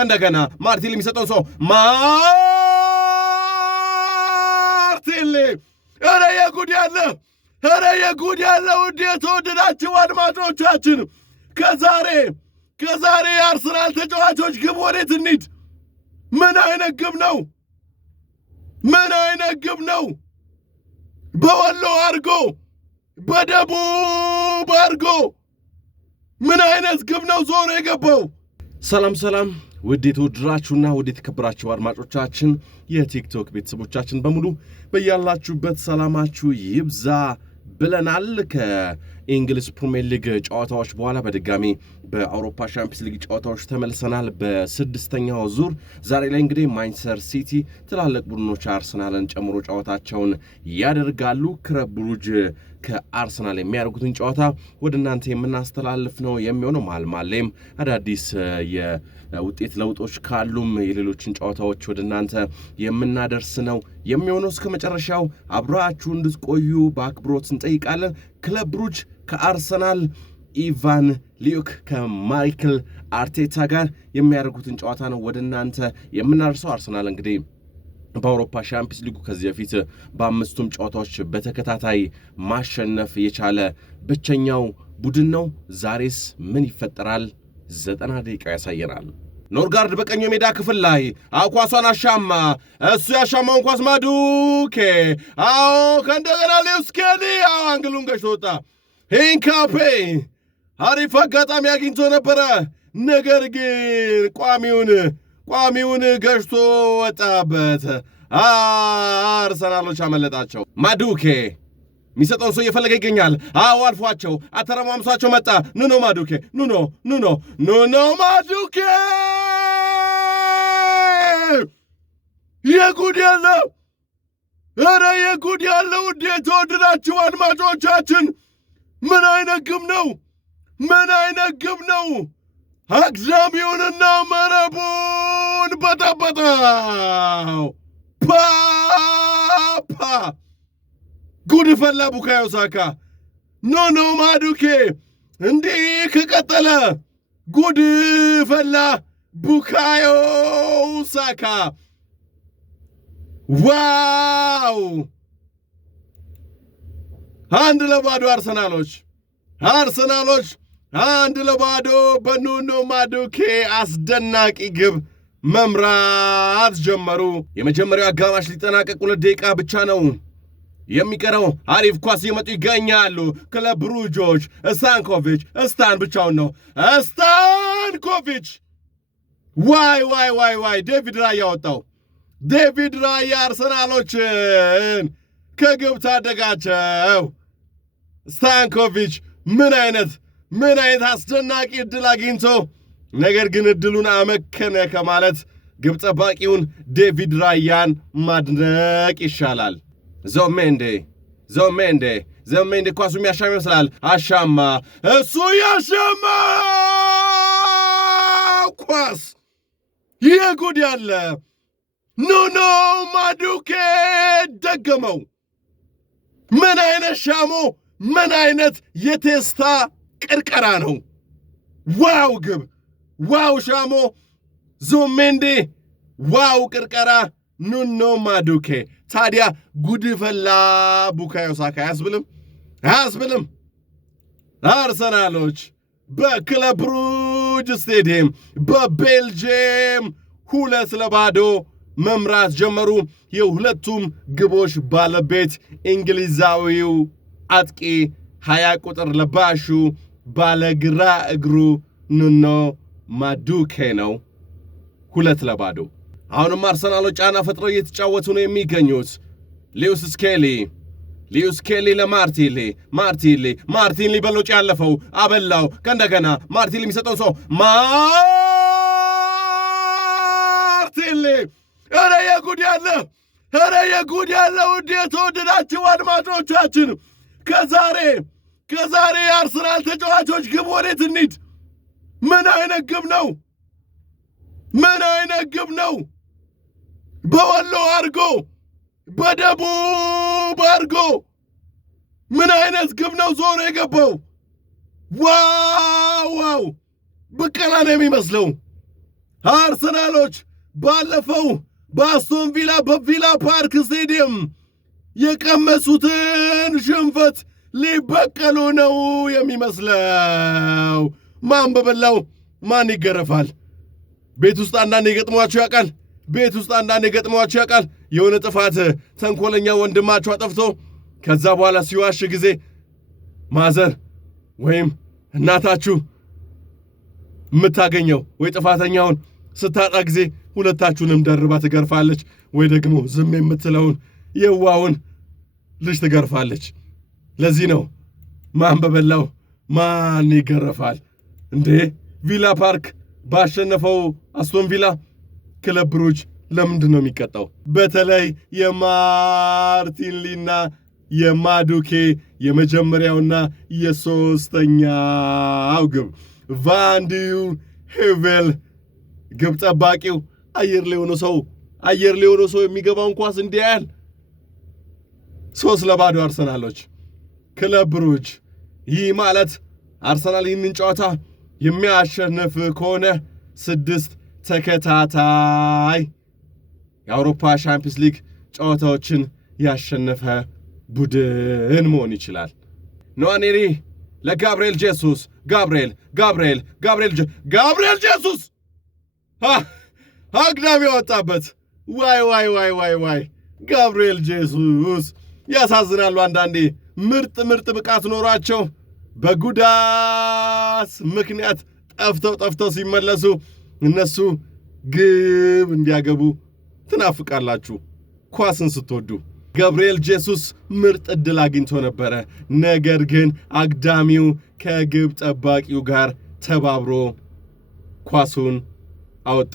እንደገና ማርቲኔሊ የሚሰጠው ሰው ማርቲኔሊ ኧረ የጉድ ያለ ውድ የተወደዳችሁ አድማጮቻችን ከዛሬ የአርሰናል ተጫዋቾች ግብ ወዴት እንሂድ? ምን አይነት ግብ ነው? በወሎ አርጎ በደቡብ አርጎ ምን አይነት ግብ ነው ዞሮ የገባው? ሰላም ውድ የተወደዳችሁና ውድ የተከበራችሁ አድማጮቻችን የቲክቶክ ቤተሰቦቻችን በሙሉ በያላችሁበት ሰላማችሁ ይብዛ ብለናል። ከእንግሊዝ ፕሪሚየር ሊግ ጨዋታዎች በኋላ በድጋሚ በአውሮፓ ሻምፒዮንስ ሊግ ጨዋታዎች ተመልሰናል። በስድስተኛው ዙር ዛሬ ላይ እንግዲህ ማንቸስተር ሲቲ ትላልቅ ቡድኖች አርሰናልን ጨምሮ ጨዋታቸውን ያደርጋሉ። ክለብ ብሩጅ ከአርሰናል የሚያደርጉትን ጨዋታ ወደ እናንተ የምናስተላልፍ ነው የሚሆነው። ማልማሌም አዳዲስ የውጤት ለውጦች ካሉም የሌሎችን ጨዋታዎች ወደ እናንተ የምናደርስ ነው የሚሆነው። እስከ መጨረሻው አብራችሁ እንድትቆዩ በአክብሮት እንጠይቃለን። ክለብ ብሩጅ ከአርሰናል ኢቫን ሊዩክ ከማይክል አርቴታ ጋር የሚያደርጉትን ጨዋታ ነው ወደ እናንተ የምናደርሰው። አርሰናል እንግዲህ በአውሮፓ ሻምፒዮንስ ሊጉ ከዚህ በፊት በአምስቱም ጨዋታዎች በተከታታይ ማሸነፍ የቻለ ብቸኛው ቡድን ነው። ዛሬስ ምን ይፈጠራል? 90 ደቂቃ ያሳየናል። ኖርጋርድ በቀኝ ሜዳ ክፍል ላይ ኳሷን አሻማ። እሱ ያሻማውን ኳስ ማዱኬ ከእንደገና ሌዊስ ስኬሊ አንግሉን ገጭቶ ወጣ። ሂንካፔ አሪፍ አጋጣሚ አግኝቶ ነበረ፣ ነገር ግን ቋሚውን ገጭቶ ወጣበት። አርሰናሎች አመለጣቸው። ማዱኬ የሚሰጠውን ሰው እየፈለገ ይገኛል። አልፏቸው አተረማምሷቸው መጣ። ኑኖ ማዱኬ የጉድ ያለው ውድ የተወደዳችሁ አድማጮቻችን ምን አይነት ግብ ነው? አግዛሚውንና መረቡን በጠበጠው። ፓፓ ጉድ ፈላ። ቡካዮ ሳካ ኖ ማዱኬ እንዲህ ከቀጠለ ጉድ ፈላ። ቡካዮ ሳካ ዋው! 1-0 አርሰናሎች 1-0 በኑኖ ማዱኬ አስደናቂ ግብ መምራት ጀመሩ። የመጀመሪያው አጋማሽ ሊጠናቀቅ 2 ደቂቃ ብቻ ነው የሚቀረው። አሪፍ ኳስ እየመጡ ይገኛሉ ክለብ ብሩጆች። ስታን ብቻውን ነው። ስታንኮቪች ዋይ ዴቪድ ራያ ወጣው። ዴቪድ ራያ አርሰናሎችን ከግብ ታደጋቸው። ስታንኮቪች ምን አይነት አስደናቂ ዕድል አግኝቶ ነገር ግን ዕድሉን አመከነ ከማለት ግብ ጠባቂውን ዴቪድ ራያን ማድነቅ ይሻላል። ዞሜንዴ ኳሱ የሚያሻማ ይመስላል። አሻማ። እሱ ያሻማ ኳስ የጉድ ያለ ኑኖ ማዱኬ ደገመው። ምን አይነት ሻሞ! ምን አይነት የቴስታ ቅርቀራ ነው! ዋው ግብ! ዋው ሻሞ! ዙሜንዴ ዋው ቅርቀራ! ኑኖ ማዱኬ። ታዲያ ጉድ ፈላ ቡካዮ ሳካ አያስብልም? አርሰናሎች በክለብ ብሩጅ ስቴዲየም በቤልጅየም 2-0 መምራት ጀመሩ። የሁለቱም ግቦች ባለቤት እንግሊዛዊው አጥቂ 20 ቁጥር ለባሹ ባለግራ እግሩ ኑኖ ማዱኬ ነው። 2-0። አሁንም አርሰናሎች ጫና ፈጥረው እየተጫወቱ ነው የሚገኙት። ሌዊስ ስኬሊ ለማርቲኔሊ በሎጭ ያለፈው አበላው። ከእንደገና ማርቲኔሊ የሚሰጠው ሰው ማርቲኔሊ ኧረ የጉድ ያለ ውድ የተወደዳችሁ አድማጮቻችን ከዛሬ የአርሰናል ተጫዋቾች ግብ ወዴት እንሂድ? ምን አይነት ግብ ነው? በወሎ አርጎ በደቡብ አርጎ ምን አይነት ግብ ነው ዞሮ የገባው? ዋው! ብቀላ ነው የሚመስለው። አርሰናሎች ባለፈው በአስቶን ቪላ በቪላ ፓርክ ስቴዲየም የቀመሱትን ሽንፈት ሊበቀሉ ነው የሚመስለው። ማን በበላው ማን ይገረፋል? ቤት ውስጥ አንዳንድ የገጥሟቸው ያውቃል። የሆነ ጥፋት ተንኮለኛ ወንድማቸው አጠፍቶ ከዛ በኋላ ሲዋሽ ጊዜ ማዘር ወይም እናታችሁ የምታገኘው ወይ ጥፋተኛውን ስታጣ ጊዜ ሁለታችሁንም ደርባ ትገርፋለች፣ ወይ ደግሞ ዝም የምትለውን የዋውን ልጅ ትገርፋለች። ለዚህ ነው ማን በበላው ማን ይገረፋል እንዴ? ቪላ ፓርክ ባሸነፈው አስቶን ቪላ ክለብ ብሩጅ ለምንድን ነው የሚቀጣው? በተለይ የማርቲንሊና የማዱኬ የመጀመሪያውና የሶስተኛው ግብ ቫንዲዩ ሄቬል ግብ ጠባቂው አየር ላይ ሆኖ ሰው የሚገባውን ኳስ እንዲያያል። 3-0 አርሰናሎች ክለብ ብሩጅ። ይህ ማለት አርሰናል ይህንን ጨዋታ የሚያሸንፍ ከሆነ 6 ተከታታይ የአውሮፓ ሻምፒየንስ ሊግ ጨዋታዎችን ያሸነፈ ቡድን መሆን ይችላል። ኖዋኔሪ ለጋብርኤል ጄሱስ ጋብርኤል ጄሱስ አግዳሚ ያወጣበት። ዋይ ጋብርኤል ጄሱስ ያሳዝናሉ። አንዳንዴ ምርጥ ብቃት ኖሯቸው በጉዳት ምክንያት ጠፍተው ሲመለሱ እነሱ ግብ እንዲያገቡ ትናፍቃላችሁ ኳስን ስትወዱ። ጋብርኤል ጄሱስ ምርጥ ዕድል አግኝቶ ነበረ፣ ነገር ግን አግዳሚው ከግብ ጠባቂው ጋር ተባብሮ ኳሱን አወጡ።